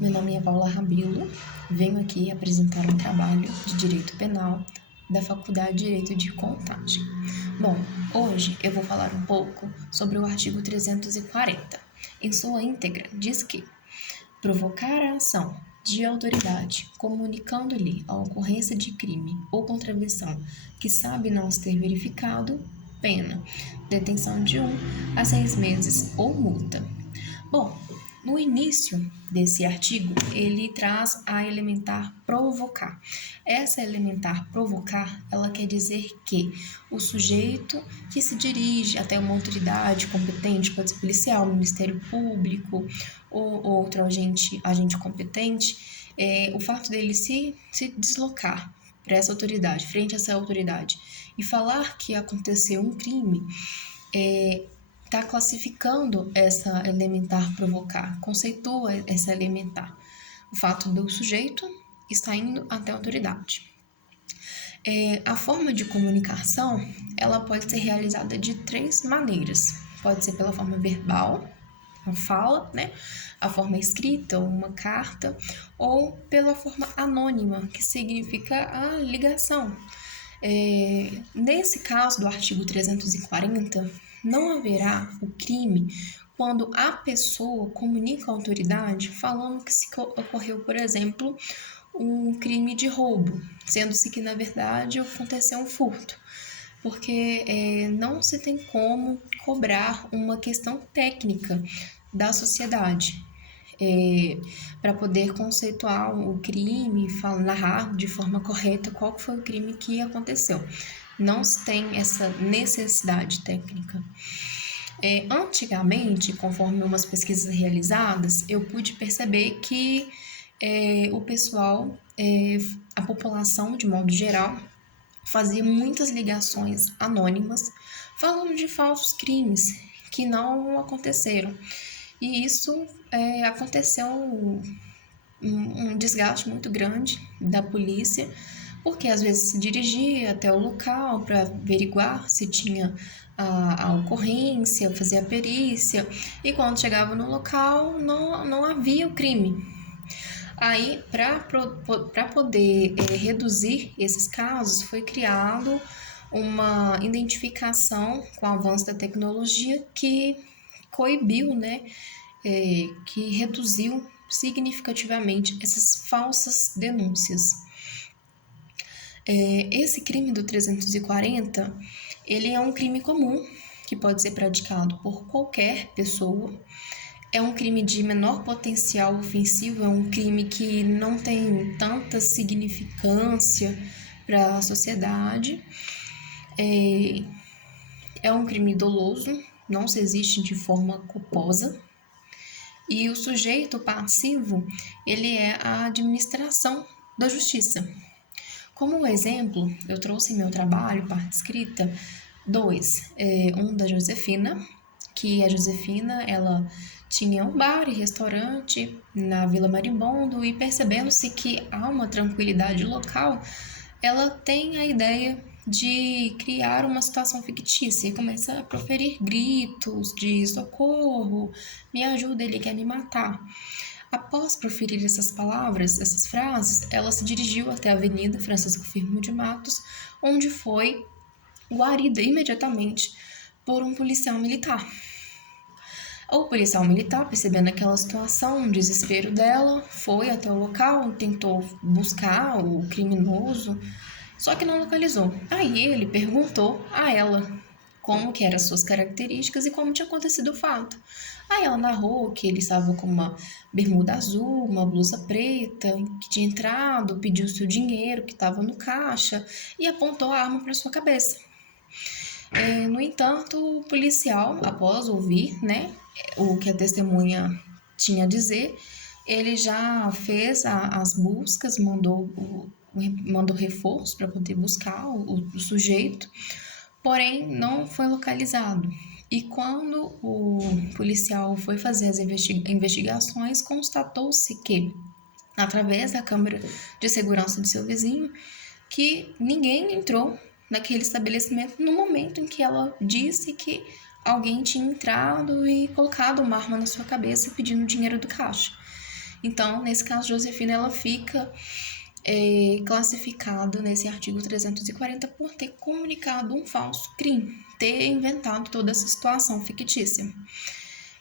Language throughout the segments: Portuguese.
Meu nome é Paula Rabilo, venho aqui apresentar um trabalho de Direito Penal da Faculdade de Direito de Contagem. Bom, hoje eu vou falar um pouco sobre o artigo 340. Em sua íntegra, diz que provocar a ação de autoridade comunicando-lhe a ocorrência de crime ou contravenção que sabe não se ter verificado, pena, detenção de 1 a 6 meses ou multa. Bom, no início desse artigo, ele traz a elementar provocar. Essa elementar provocar, ela quer dizer que o sujeito que se dirige até uma autoridade competente, pode ser policial, Ministério Público ou outro agente competente, o fato dele se deslocar para essa autoridade, frente a essa autoridade, e falar que aconteceu um crime, está classificando essa elementar provocar, conceitua essa elementar. O fato do sujeito estar indo até a autoridade. A forma de comunicação, ela pode ser realizada de 3 maneiras. Pode ser pela forma verbal, a fala, né? A forma escrita, uma carta, ou pela forma anônima, que significa a ligação. Nesse caso do artigo 340, não haverá o crime quando a pessoa comunica à autoridade falando que se ocorreu, por exemplo, um crime de roubo, sendo-se que, na verdade, aconteceu um furto, porque não se tem como cobrar uma questão técnica da sociedade. Para poder conceituar o crime, narrar de forma correta qual foi o crime que aconteceu. Não se tem essa necessidade técnica. Antigamente, conforme umas pesquisas realizadas, eu pude perceber que o pessoal, a população de modo geral, fazia muitas ligações anônimas falando de falsos crimes que não aconteceram. E isso aconteceu um desgaste muito grande da polícia, porque às vezes se dirigia até o local para averiguar se tinha a ocorrência, fazer a perícia, e quando chegava no local não havia o crime. Aí, para poder reduzir esses casos, foi criado uma identificação com o avanço da tecnologia que coibiu, né, que reduziu significativamente essas falsas denúncias. Esse crime do 340, ele é um crime comum que pode ser praticado por qualquer pessoa. É um crime de menor potencial ofensivo, é um crime que não tem tanta significância para a sociedade. É um crime doloso, não se existe de forma culposa. E o sujeito passivo, ele é a administração da justiça. Como exemplo, eu trouxe em meu trabalho, parte escrita, 2. Um da Josefina, que a Josefina, ela tinha um bar e restaurante na Vila Marimbondo, e percebendo-se que há uma tranquilidade local, ela tem a ideia de criar uma situação fictícia e começa a proferir gritos de socorro, me ajuda, ele quer me matar. Após proferir essas palavras, essas frases, ela se dirigiu até a Avenida Francisco Firmo de Matos, onde foi guarida imediatamente por um policial militar. O policial militar, percebendo aquela situação, o desespero dela, foi até o local, tentou buscar o criminoso, só que não localizou. Aí ele perguntou a ela como que eram as suas características e como tinha acontecido o fato. Aí ela narrou que ele estava com uma bermuda azul, uma blusa preta, que tinha entrado, pediu seu dinheiro, que estava no caixa, e apontou a arma para sua cabeça. No entanto, o policial, após ouvir, né, o que a testemunha tinha a dizer, ele já fez as buscas, mandou reforço para poder buscar o sujeito, porém não foi localizado. E quando o policial foi fazer as investigações, constatou-se que, através da câmera de segurança do seu vizinho, que ninguém entrou naquele estabelecimento no momento em que ela disse que alguém tinha entrado e colocado uma arma na sua cabeça pedindo dinheiro do caixa. Então, nesse caso, Josefina, ela fica classificada nesse artigo 340 por ter comunicado um falso crime, ter inventado toda essa situação fictícia.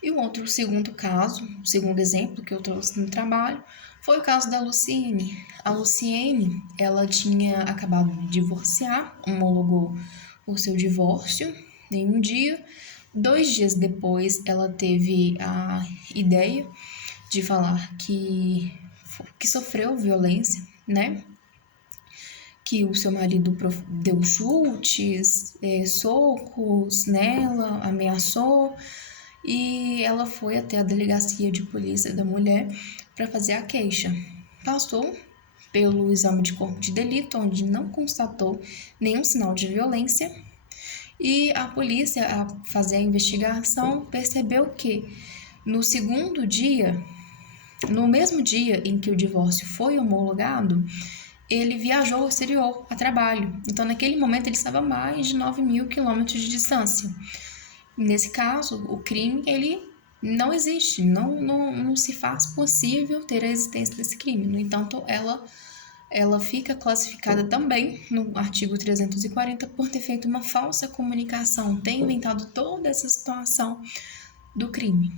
E o segundo caso, o segundo exemplo que eu trouxe no trabalho, foi o caso da Luciene. A Luciene, ela tinha acabado de divorciar, homologou o seu divórcio em um dia. 2 dias depois, ela teve a ideia de falar que sofreu violência, né? Que o seu marido deu chutes, socos nela, ameaçou, e ela foi até a delegacia de polícia da mulher para fazer a queixa. Passou pelo exame de corpo de delito, onde não constatou nenhum sinal de violência, e a polícia, a fazer a investigação, percebeu que no segundo dia, no mesmo dia em que o divórcio foi homologado, ele viajou ao exterior a trabalho. Então, naquele momento, ele estava a mais de 9.000 quilômetros de distância. Nesse caso, o crime, ele não existe, não se faz possível ter a existência desse crime. No entanto, ela fica classificada também no artigo 340 por ter feito uma falsa comunicação, ter inventado toda essa situação do crime.